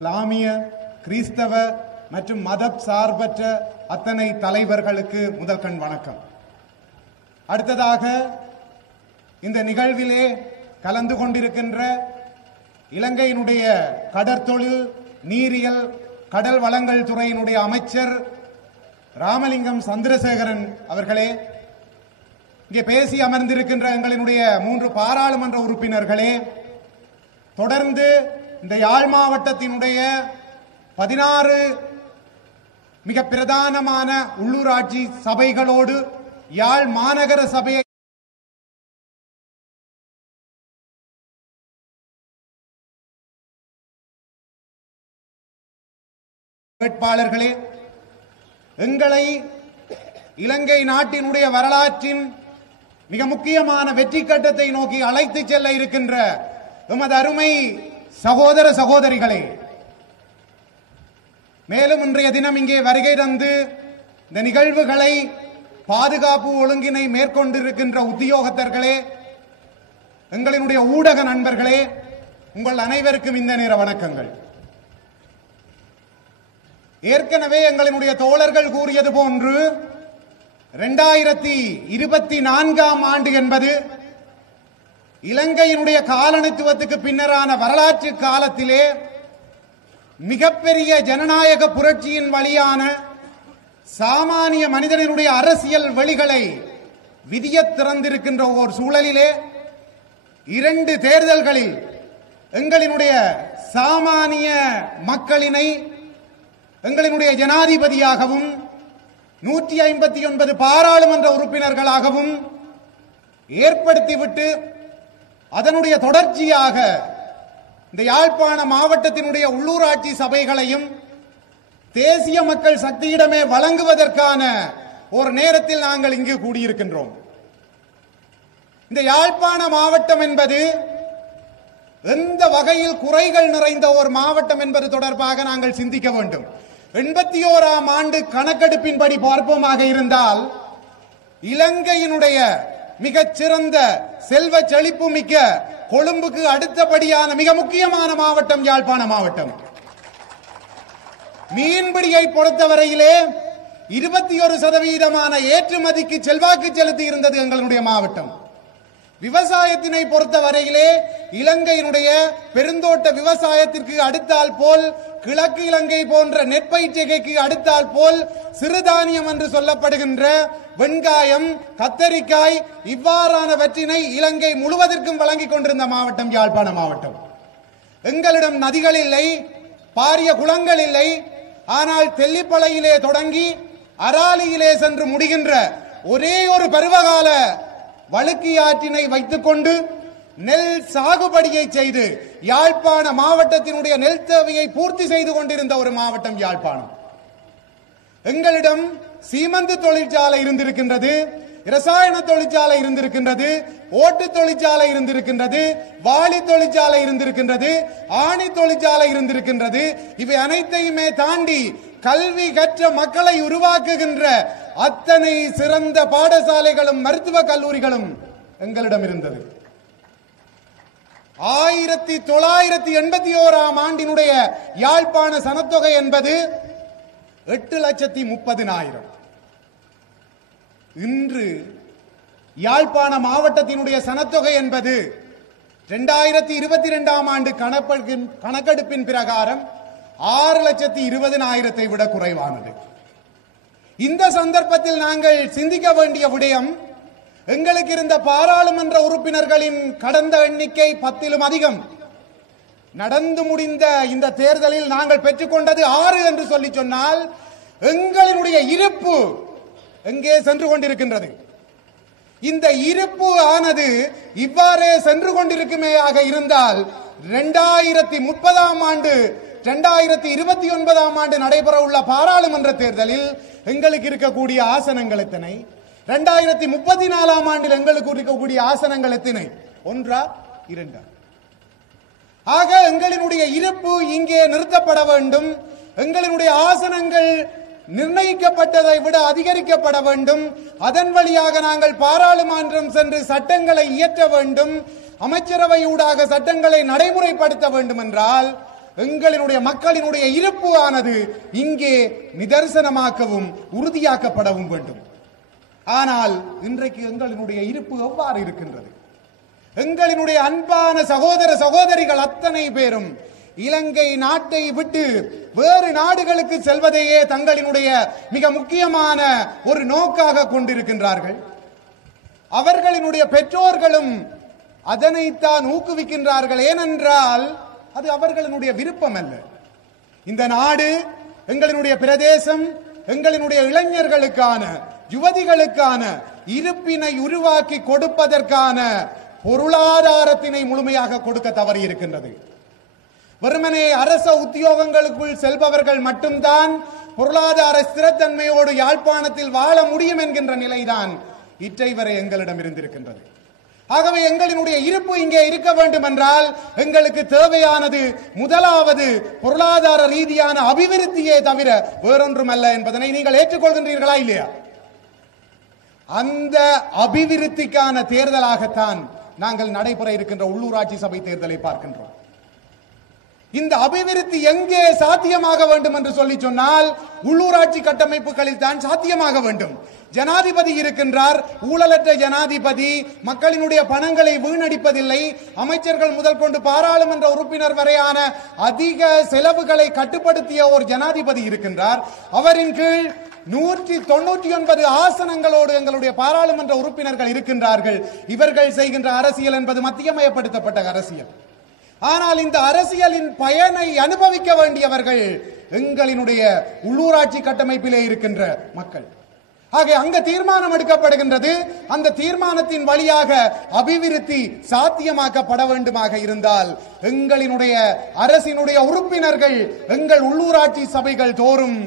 இஸ்லாமிய கிறிஸ்தவ மற்றும் மத சார்பற்ற அத்தனை தலைவர்களுக்கு முதல் கண் வணக்கம். அடுத்ததாக இந்த நிகழ்விலே கலந்து கொண்டிருக்கின்ற இலங்கையினுடைய கடற்தொழில் நீரியல் கடல் வளங்கள் துறையினுடைய அமைச்சர் ராமலிங்கம் சந்திரசேகரன் அவர்களே, இங்கே பேசி அமர்ந்திருக்கின்ற எங்களினுடைய 3 பாராளுமன்ற உறுப்பினர்களே, தொடர்ந்து இந்த யாழ் மாவட்டத்தினுடைய 16 மிக பிரதானமான உள்ளூராட்சி சபைகளோடு யாழ் மாநகர சபையை வேட்பாளர்களே, எங்களை இலங்கை நாட்டினுடைய வரலாற்றின் மிக முக்கியமான வெற்றி கட்டத்தை நோக்கி அழைத்து செல்ல இருக்கின்ற எமது அருமை சகோதர சகோதரிகளே, மேலும் இன்றைய தினம் இங்கே வருகை தந்து இந்த நிகழ்வுகளை பாதுகாப்பு ஒழுங்கினை மேற்கொண்டிருக்கின்ற உத்தியோகத்தர்களே, எங்களினுடைய ஊடக நண்பர்களே, உங்கள் அனைவருக்கும் இந்த நேர வணக்கங்கள். ஏற்கனவே எங்களினுடைய தோழர்கள் கூறியது போன்று 2024ஆம் ஆண்டு என்பது இலங்கையினுடைய காலனித்துவத்துக்கு பின்னரான வரலாற்று காலத்திலே மிகப்பெரிய ஜனநாயக புரட்சியின் வழியான சாமானிய மனிதனுடைய அரசியல் வழிகளை விதிய திறந்திருக்கின்ற ஒரு சூழலிலே 2 தேர்தல்களில் எங்களினுடைய சாமானிய மக்களினை எங்களினுடைய ஜனாதிபதியாகவும் 159 பாராளுமன்ற உறுப்பினர்களாகவும் ஏற்படுத்திவிட்டு அதனுடைய தொடர்ச்சியாக இந்த யாழ்ப்பாண மாவட்டத்தினுடைய உள்ளூராட்சி சபைகளையும் தேசிய மக்கள் சக்தியிடமே வழங்குவதற்கான ஒரு நேரத்தில் நாங்கள் இங்கு கூடியிருக்கின்றோம். இந்த யாழ்ப்பாண மாவட்டம் என்பது எந்த வகையில் குறைகள் நிறைந்த ஒரு மாவட்டம் என்பது தொடர்பாக நாங்கள் சிந்திக்க வேண்டும். 81ஆம் ஆண்டு கணக்கெடுப்பின்படி பார்ப்போமாக இருந்தால் இலங்கையினுடைய மிகச்சிறந்த செல்வ செழிப்பு மிக்க கொழும்புக்கு அடுத்தபடியான மிக முக்கியமான மாவட்டம் யாழ்ப்பாண மாவட்டம். மீன்பிடியை பொறுத்தவரையிலே 21% ஏற்றுமதிக்கு செல்வாக்கு செலுத்தி இருந்தது எங்களுடைய மாவட்டம். விவசாயத்தினை பொறுத்தவரையிலே இலங்கையினுடைய பெருந்தோட்ட விவசாயத்திற்கு அடுத்தால் போல் கிழக்கு இலங்கை போன்ற நெற்பயிற்சிகைக்கு அடுத்தால் போல் சிறுதானியம் என்று சொல்லப்படுகின்ற வெங்காயம், கத்தரிக்காய் இவ்வாறானவற்றினை இலங்கை முழுவதற்கும் வழங்கிக் கொண்டிருந்த மாவட்டம் யாழ்ப்பாண மாவட்டம். எங்களிடம் நதிகள் இல்லை, பாரிய குளங்கள் இல்லை. ஆனால் தெல்லிப்பளையிலே தொடங்கி அராலியிலே சென்று முடிகின்ற ஒரே ஒரு பருவகால வழுக்கியாற்றினை வைத்துக் கொண்டு நெல் சாகுபடியை செய்து யாழ்ப்பாண மாவட்டத்தினுடைய நெல் தேவையை பூர்த்தி செய்து கொண்டிருந்த ஒரு மாவட்டம் யாழ்ப்பாணம். எங்களிடம் சீமந்து தொழிற்சாலை இருந்திருக்கின்றது, இரசாயன தொழிற்சாலை இருந்திருக்கின்றது, ஓட்டு தொழிற்சாலை இருந்திருக்கின்றது, வாளி தொழிற்சாலை இருந்திருக்கின்றது, ஆணி தொழிற்சாலை இருந்திருக்கின்றது. இவை அனைத்தையுமே தாண்டி கல்வி கற்ற மக்களை உருவாக்குகின்ற அத்தனை சிறந்த பாடசாலைகளும் மருத்துவ கல்லூரிகளும் எங்களிடம் இருந்தது. 1981ஆம் ஆண்டினுடைய யாழ்ப்பாண சனத்தொகை என்பது 8,30,000. இன்று யாழ்ப்பாண மாவட்டத்தினுடைய சனத்தொகை என்பது 2022ஆம் ஆண்டு கணக்கெடுப்பின் பிரகாரம் 6,20,000 விட குறைவானது. இந்த சந்தர்ப்பத்தில் நாங்கள் சிந்திக்க வேண்டிய விடயம், எங்களுக்கு இருந்த பாராளுமன்ற உறுப்பினர்களின் கடந்த எண்ணிக்கை 10லும் அதிகம். நடந்து முடிந்த இந்த தேர்தலில் நாங்கள் பெற்றுக்கொண்டது 6 என்று சொல்லி சொன்னால் எங்களுடைய இருப்பு எங்கே சென்று கொண்டிருக்கின்றது? இந்த இருப்பு ஆனது இவ்வாறே சென்று கொண்டிருக்குமேயாக இருந்தால் 2030ஆம் ஆண்டு 2029ஆம் ஆண்டு நடைபெற உள்ள பாராளுமன்ற தேர்தலில் எங்களுக்கு இருக்கக்கூடிய ஆசனங்கள் எத்தனை? 2034ஆம் ஆண்டில் எங்களுக்கு இருக்கக்கூடிய ஆசனங்கள் எத்தனை? 1 2? ஆக எங்களினுடைய இருப்பு இங்கே நிறுத்தப்பட வேண்டும். எங்களினுடைய ஆசனங்கள் நிர்ணயிக்கப்பட்டதை விட அதிகரிக்கப்பட வேண்டும். அதன் வழியாக நாங்கள் பாராளுமன்றம் சென்று சட்டங்களை இயற்ற வேண்டும். அமைச்சரவை ஊடாக சட்டங்களை நடைமுறைப்படுத்த வேண்டும் என்றால் எங்களினுடைய மக்களினுடைய இருப்பு ஆனது இங்கே நிதர்சனமாக்கவும் உறுதியாக்கப்படவும் வேண்டும். ஆனால் இன்றைக்கு எங்களினுடைய இருப்பு எவ்வாறு இருக்கின்றது? எங்களினுடைய அன்பான சகோதர சகோதரிகள் அத்தனை பேரும் இலங்கை நாட்டை விட்டு வேறு நாடுகளுக்கு செல்வதையே தங்களினுடைய மிக முக்கியமான ஒரு நோக்காக கொண்டிருக்கின்றார்கள். அவர்களினுடைய பெற்றோர்களும் அதனைத்தான் ஊக்குவிக்கின்றார்கள். ஏனென்றால் அது அவர்களினுடைய விருப்பம் அல்ல. இந்த நாடு, எங்களினுடைய பிரதேசம், எங்களினுடைய இளைஞர்களுக்கான, யுவதிகளுக்கான இருப்பினை உருவாக்கி கொடுப்பதற்கான பொருளாதாரத்தினை முழுமையாக கொடுக்க தவறி இருக்கின்றது. வெறுமனே அரச உத்தியோகங்களுக்குள் செல்பவர்கள் மட்டும்தான் பொருளாதார ஸ்திரத்தன்மையோடு யாழ்ப்பாணத்தில் வாழ முடியும் என்கின்ற நிலைதான் இற்றை வரை எங்களிடம் இருந்திருக்கின்றது. ஆகவே எங்களினுடைய இருப்பு இங்கே இருக்க வேண்டும் என்றால் எங்களுக்கு தேவையானது முதலாவது பொருளாதார ரீதியான அபிவிருத்தியே தவிர வேறொன்றுமல்ல என்பதனை நீங்கள் ஏற்றுக்கொள்கின்றீர்களா இல்லையா? அந்த அபிவிருத்திக்கான தேர்தலாகத்தான் நாங்கள் நடைபெற இருக்கின்ற உள்ளூராட்சி சபை தேர்தலை பார்க்கின்றோம். இந்த அபிவிருத்தி எங்கே சாத்தியமாக வேண்டும் என்று சொல்லி சொன்னால் உள்ளூராட்சி கட்டமைப்புகளில் தான் சாத்தியமாக வேண்டும். ஜனாதிபதி இருக்கின்றார், ஊழலற்ற ஜனாதிபதி, மக்களினுடைய பணங்களை வீணடிப்பதில்லை. அமைச்சர்கள் முதல் கொண்டு பாராளுமன்ற உறுப்பினர் வரையான அதிக செலவுகளை கட்டுப்படுத்திய ஒரு ஜனாதிபதி இருக்கின்றார். அவரின் கீழ் 199 ஆசனங்களோடு எங்களுடைய பாராளுமன்ற உறுப்பினர்கள் இருக்கின்றார்கள். இவர்கள் செய்கின்ற அரசியல் என்பது மத்தியமயப்படுத்தப்பட்ட அரசியல். ஆனால் இந்த அரசியலின் பயனை அனுபவிக்க வேண்டியவர்கள் எங்களினுடைய உள்ளூராட்சி கட்டமைப்பிலே இருக்கின்ற மக்கள். ஆக அங்க தீர்மானம் எடுக்கப்படுகின்றது. அந்த தீர்மானத்தின் வழியாக அபிவிருத்தி சாத்தியமாக்கப்பட வேண்டுமாக இருந்தால் எங்களினுடைய அரசினுடைய உறுப்பினர்கள் எங்கள் உள்ளூராட்சி சபைகள் தோறும்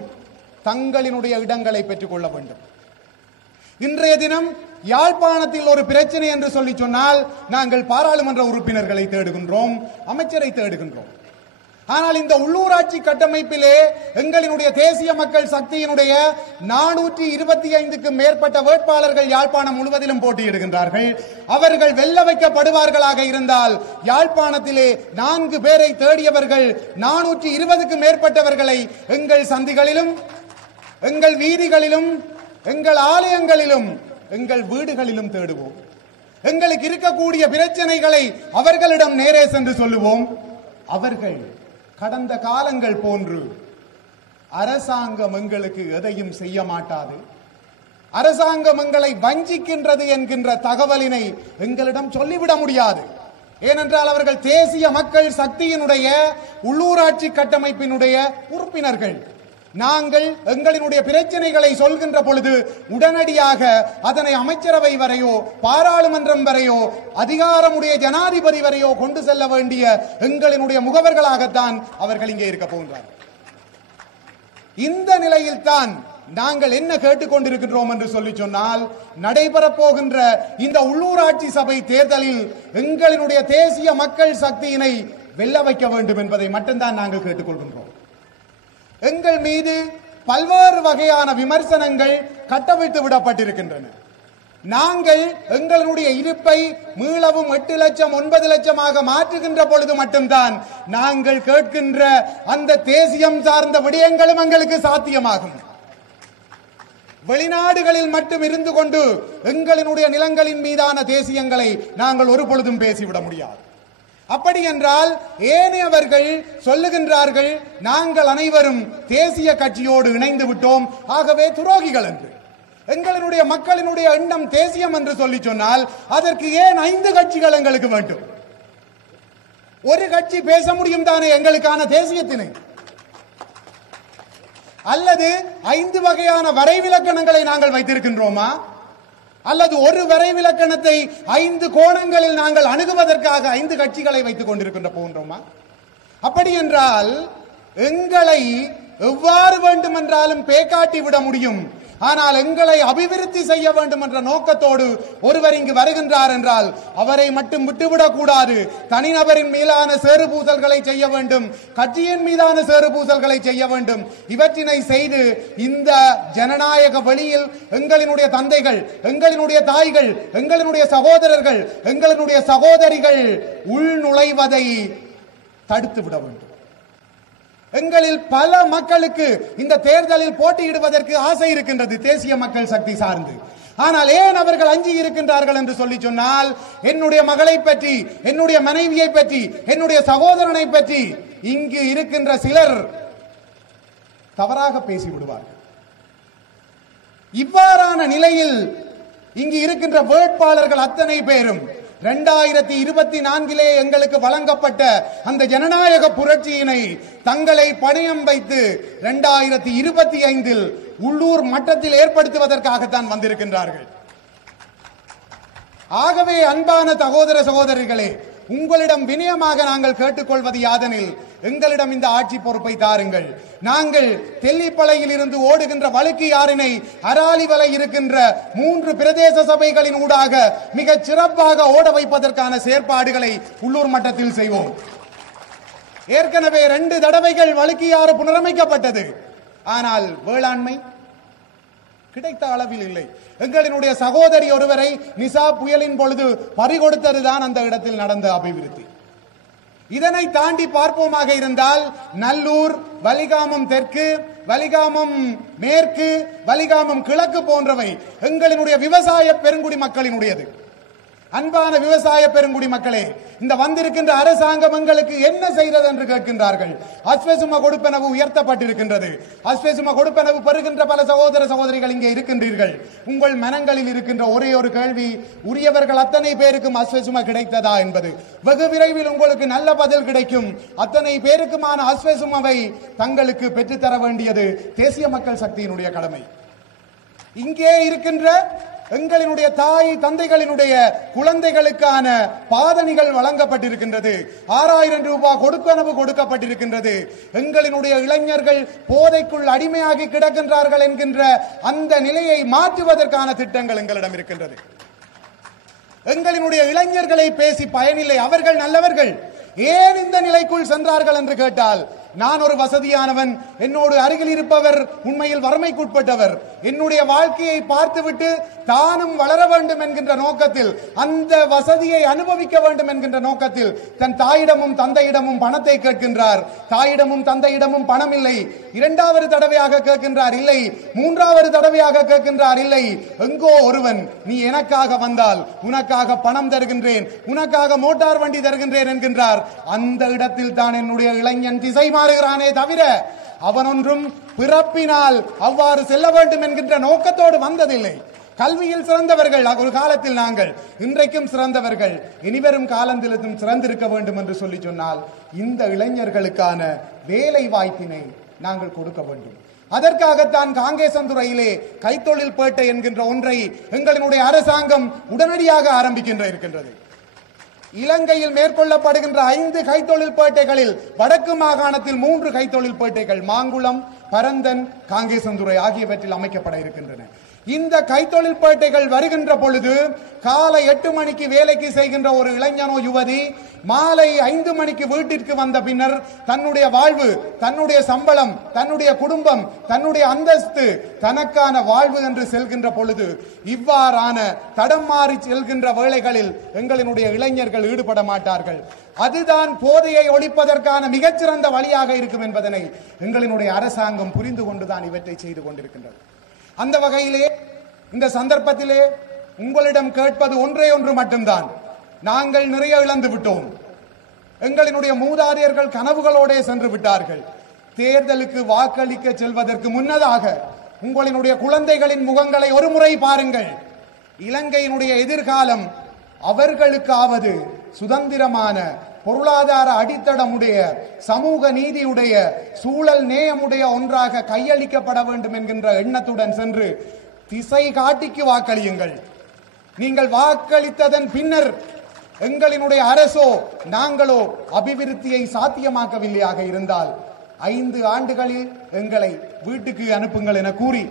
தங்களினுடைய இடங்களை பெற்றுக் கொள்ள வேண்டும். இன்றைய தினம் யாழ்ப்பாணத்தில் ஒரு பிரச்சனை என்று சொல்லி சொன்னால் நாங்கள் பாராளுமன்ற உறுப்பினர்களை தேடுகின்றோம், அமைச்சரை தேடுகின்றோம். ஆனால் இந்த உள்ளூராட்சி கட்டமைப்பிலே எங்களினுடைய தேசிய மக்கள் சக்தியினுடைய 425க்கும் மேற்பட்ட வேட்பாளர்கள் யாழ்ப்பாணம் முழுவதிலும் போட்டியிடுகின்றார்கள். அவர்கள் வெல்ல வைக்கப்படுவார்களாக இருந்தால் யாழ்ப்பாணத்திலே 4 பேரை தேடியவர்கள் 420க்கும் மேற்பட்டவர்களை எங்கள் சந்திகளிலும், எங்கள் வீதிகளிலும், எங்கள் ஆலயங்களிலும், எங்கள் வீடுகளிலும் தேடுவோம். எங்களுக்கு இருக்கக்கூடிய பிரச்சனைகளை அவர்களிடம் நேரே சென்று சொல்லுவோம். அவர்கள் கடந்த காலங்கள் போன்று அரசாங்கம் எங்களுக்கு எதையும் செய்ய மாட்டாது, அரசாங்கம் எங்களை வஞ்சிக்கின்றது என்கின்ற தகவலினை எங்களிடம் சொல்லிவிட முடியாது. ஏனென்றால் அவர்கள் தேசிய மக்கள் சக்தியினுடைய உள்ளூராட்சி கட்டமைப்பினுடைய உறுப்பினர்கள். நாங்கள் எங்களினுடைய பிரச்சனைகளை சொல்கின்ற பொழுது உடனடியாக அதனை அமைச்சரவை வரையோ, பாராளுமன்றம் வரையோ, அதிகாரமுடைய ஜனாதிபதி வரையோ கொண்டு செல்ல வேண்டிய எங்களினுடைய முகவர்களாகத்தான் அவர்கள் இங்கே இருக்க போகின்றார்கள். இந்த நிலையில் தான் நாங்கள் என்ன கேட்டுக்கொண்டிருக்கின்றோம் என்று சொல்லி சொன்னால், நடைபெறப் போகின்ற இந்த உள்ளூராட்சி சபை தேர்தலில் எங்களினுடைய தேசிய மக்கள் சக்தியினை வெல்ல வைக்க வேண்டும் என்பதை மட்டும்தான் நாங்கள் கேட்டுக்கொள்கின்றோம். எங்கள் மீது பல்வேறு வகையான விமர்சனங்கள் கட்டவிழ்த்து விடப்பட்டிருக்கின்றன. நாங்கள் எங்களுடைய இருப்பை மீளவும் 8 லட்சம் 9 லட்சமாக மாற்றுகின்ற பொழுது மட்டும்தான் நாங்கள் கேட்கின்ற அந்த தேசியம் சார்ந்த விடயங்களும் எங்களுக்கு சாத்தியமாகும். வெளிநாடுகளில் மட்டும் இருந்து கொண்டு எங்களினுடைய நிலங்களின் மீதான தேசியங்களை நாங்கள் ஒரு பொழுதும் பேசிவிட முடியாது. அப்படி என்றால் ஏனையவர்கள் சொல்லுகின்றார்கள் நாங்கள் அனைவரும் தேசிய கட்சியோடு இணைந்து விட்டோம், ஆகவே துரோகிகள் என்று. எங்களுடைய மக்களினுடைய எண்ணம் தேசியம் என்று சொல்லி சொன்னால் அதற்கு ஏன் 5 கட்சிகள் எங்களுக்கு வேண்டும்? ஒரு கட்சி பேச முடியும் தானே எங்களுக்கான தேசியத்தினை? அல்லது 5 வகையான வரைவிலக்கணங்களை நாங்கள் வைத்திருக்கின்றோமா? அல்லது ஒரு வரைவிலக்கணத்தை 5 கோணங்களில் நாங்கள் அணுகுவதற்காக 5 கட்சிகளை வைத்துக் கொண்டிருக்கின்ற போன்றோமா? அப்படி என்றால் எங்களை எவ்வாறு வேண்டுமென்றாலும் பேக்காட்டி விட முடியும். ஆனால் எங்களை அபிவிருத்தி செய்ய வேண்டும் என்ற நோக்கத்தோடு ஒருவர் இங்கு வருகின்றார் என்றால் அவரை மட்டும் விட்டுவிடக் கூடாது. தனிநபரின் மீதான சேறுபூசல்களை செய்ய வேண்டும், கட்சியின் மீதான சேறுபூசல்களை செய்ய வேண்டும். இவற்றினை செய்து இந்த ஜனநாயக வழியில் எங்களினுடைய தந்தைகள், எங்களினுடைய தாய்கள், எங்களினுடைய சகோதரர்கள், எங்களினுடைய சகோதரிகள் உள் நுழைவதை தடுத்து விட வேண்டும். எங்களில் பல மக்களுக்கு இந்த தேர்தலில் போட்டியிடுவதற்கு ஆசை இருக்கின்றது, தேசிய மக்கள் சக்தி சார்ந்து. ஆனால் ஏன் அவர்கள் அஞ்சி இருக்கின்றார்கள் என்று சொல்லி சொன்னால், என்னுடைய மகளை பற்றி, என்னுடைய மனைவியை பற்றி, என்னுடைய சகோதரனை பற்றி இங்கு இருக்கின்ற சிலர் தவறாக பேசிவிடுவார்கள். இவ்வாறான நிலையில் இங்கு இருக்கின்ற வேட்பாளர்கள் அத்தனை பேரும் 2024 எங்களுக்கு வழங்கப்பட்ட அந்த ஜனநாயக புரட்சியினை தங்களை பணயம் வைத்து 2025 உள்ளூர் மட்டத்தில் ஏற்படுத்துவதற்காகத்தான் வந்திருக்கின்றார்கள். ஆகவே அன்பான சகோதர சகோதரிகளே, உங்களிடம் வினயமாக நாங்கள் கேட்டுக்கொள்வது யாதெனில், எங்களிடம் இந்த ஆட்சி பொறுப்பை தாருங்கள். நாங்கள் தெல்லிப்பளையில் இருந்து ஓடுகின்ற வழுக்கியாறினை அராலி வரை இருக்கின்ற 3 பிரதேச சபைகளின் ஊடாக மிக சிறப்பாக ஓட வைப்பதற்கான செயற்பாடுகளை உள்ளூர் மட்டத்தில் செய்வோம். ஏற்கனவே 2 தடவைகள் வழுக்கியாறு புனரமைக்கப்பட்டது. ஆனால் வேளாண்மை கிடைத்த அளவில் இல்லை. எங்களினுடைய சகோதரி ஒருவரை நிசா புயலின் பொழுது பறிகொடுத்ததுதான் அந்த இடத்தில் நடந்த அபிவிருத்தி. இதனை தாண்டி பார்ப்போமாக இருந்தால், நல்லூர், வலிகாமம் தெற்கு, வலிகாமம் மேற்கு, வலிகாமம் கிழக்கு போன்றவை எங்களினுடைய விவசாய பெருங்குடி மக்களினுடையது. அன்பான விவசாய பெருங்குடி மக்களே, இந்த வந்திருக்கின்ற அரசாங்கம் எங்களுக்கு என்ன செய்தது என்று கேட்கின்றார்கள். அஸ்வசும கொடுப்பனவு உயர்த்தப்பட்டிருக்கின்றது. அஸ்வசும கொடுப்பனவு பெறுகின்ற பல சகோதர சகோதரிகள் இங்கே இருக்கின்றீர்கள். உங்கள் மனங்களில் இருக்கின்ற ஒரே ஒரு கேள்வி, உரியவர்கள் அத்தனை பேருக்கும் அஸ்வசும கிடைத்ததா என்பது. வெகு விரைவில் உங்களுக்கு நல்ல பதில் கிடைக்கும். அத்தனை பேருக்குமான அஸ்வசுமவை தங்களுக்கு பெற்றுத்தர வேண்டியது தேசிய மக்கள் சக்தியினுடைய கடமை. இங்கே இருக்கின்ற எங்களினுடைய தாய் தந்தைகளினுடைய குழந்தைகளுக்கான பாதணிகள் வழங்கப்பட்டிருக்கின்றது. 6000 ரூபாய் கொடுப்பனவு கொடுக்கப்பட்டிருக்கின்றது. எங்களினுடைய இளைஞர்கள் போதைக்குள் அடிமையாகி கிடக்கின்றார்கள் என்கின்ற அந்த நிலையை மாற்றுவதற்கான திட்டங்கள் எங்களிடம் இருக்கின்றது. எங்களினுடைய இளைஞர்களை பேசி பயனில்லை, அவர்கள் நல்லவர்கள். ஏன் இந்த நிலைக்குள் சென்றார்கள் என்று கேட்டால், நான் ஒரு வசதியானவன், என்னோடு அருகில் இருப்பவர் உண்மையில் வறுமைக்குட்பட்டவர், என்னுடைய வாழ்க்கையை பார்த்துவிட்டு தானும் வளர வேண்டும் என்கின்ற நோக்கத்தில், அந்த வசதியை அனுபவிக்க வேண்டும் என்கின்ற நோக்கத்தில் தன் தாயிடமும் தந்தையிடமும் பணத்தை கேட்கின்றார். தாயிடமும் தந்தையிடமும் பணம் இல்லை. 2வது தடவையாக கேட்கின்றார், இல்லை. 3வது தடவையாக கேட்கின்றார், இல்லை. எங்கோ ஒருவன், நீ எனக்காக வந்தால் உனக்காக பணம் தருகின்றேன், உனக்காக மோட்டார் வண்டி தருகின்றேன் என்கின்றார். அந்த இடத்தில் தான் என்னுடைய இளைஞன் திசை மாறுகிறானே தவிர அவன் ஒன்றும் பிறப்பினால் அவ்வாறு செல்ல வேண்டும் என்கின்ற நோக்கத்தோடு வந்ததில்லை. கல்வியில் சிறந்தவர்கள் ஒரு காலத்தில், நாங்கள் இன்றைக்கும் சிறந்தவர்கள், இனிவரும் காலத்திலும் சிறந்திருக்க வேண்டும் என்று சொல்லி சொன்னால், இந்த இளைஞர்களுக்கான வேலை வாய்ப்பினை நாங்கள் கொடுக்க வேண்டும். அதற்காகத்தான் காங்கேசந்துறையிலே கைத்தொழில் பேட்டை என்கின்ற ஒன்றை எங்களினுடைய அரசாங்கம் உடனடியாக ஆரம்பிக்கின்ற இருக்கின்றது. இலங்கையில் மேற்கொள்ளப்படுகின்ற 5 கைத்தொழில் பேட்டைகளில் வடக்கு மாகாணத்தில் 3 கைத்தொழில் பேட்டைகள் மாங்குளம், பரந்தன், காங்கேசந்துறை ஆகியவற்றில் அமைக்கப்பட இருக்கின்றன. இந்த கைத்தொழில் பேட்டைகள் வருகின்ற பொழுது காலை 8 மணிக்கு வேலைக்கு செய்கின்ற ஒரு இளைஞனோ யுவதி மாலை 5 மணிக்கு வீட்டிற்கு வந்த பின்னர் தன்னுடைய வாழ்வு, தன்னுடைய சம்பளம், தன்னுடைய குடும்பம், தன்னுடைய அந்தஸ்து, தனக்கான வாழ்வு என்று செல்கின்ற பொழுது இவ்வாறான தடம் மாறி செல்கின்ற வேளைகளில் எங்களினுடைய இளைஞர்கள் ஈடுபட மாட்டார்கள். அதுதான் போதையை ஒழிப்பதற்கான மிகச்சிறந்த வழியாக இருக்கும் என்பதனை எங்களினுடைய அரசாங்கம் புரிந்து கொண்டுதான் இவற்றை செய்து கொண்டிருக்கின்றது. அந்த வகையிலே இந்த சந்தர்ப்பத்திலே உங்களிடம் கேட்பது ஒன்றே ஒன்று மட்டும்தான். நாங்கள் நிறைய இழந்து விட்டோம். எங்களினுடைய மூதாதையர்கள் கனவுகளோடே சென்று விட்டார்கள். தேர்தலுக்கு வாக்களிக்க செல்வதற்கு முன்னதாக உங்களினுடைய குழந்தைகளின் முகங்களை ஒரு முறை பாருங்கள். இலங்கையினுடைய எதிர்காலம் அவர்களுக்காவது சுதந்திரமான, பொருளாதார அடித்தடமுடைய, சமூக நீதியுடைய, சூழல் நேயமுடைய ஒன்றாக கையளிக்கப்பட வேண்டும் என்கின்ற எண்ணத்துடன் சென்று திசை காட்டிக்கு வாக்களியுங்கள். நீங்கள் வாக்களித்ததன் பின்னர் எங்களினுடைய அரசோ நாங்களோ அபிவிருத்தியை சாத்தியமாக்கவில்லையாக இருந்தால் 5 ஆண்டுகளில் எங்களை வீட்டுக்கு அனுப்புங்கள் என கூறி,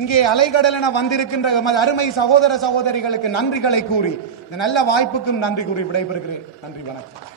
இங்கே அலைகடலென வந்திருக்கின்ற எமது அருமை சகோதர சகோதரிகளுக்கு நன்றிகளை கூறி, இந்த நல்ல வாய்ப்புக்கும் நன்றி கூறி விடைபெறுகிறேன். நன்றி, வணக்கம்.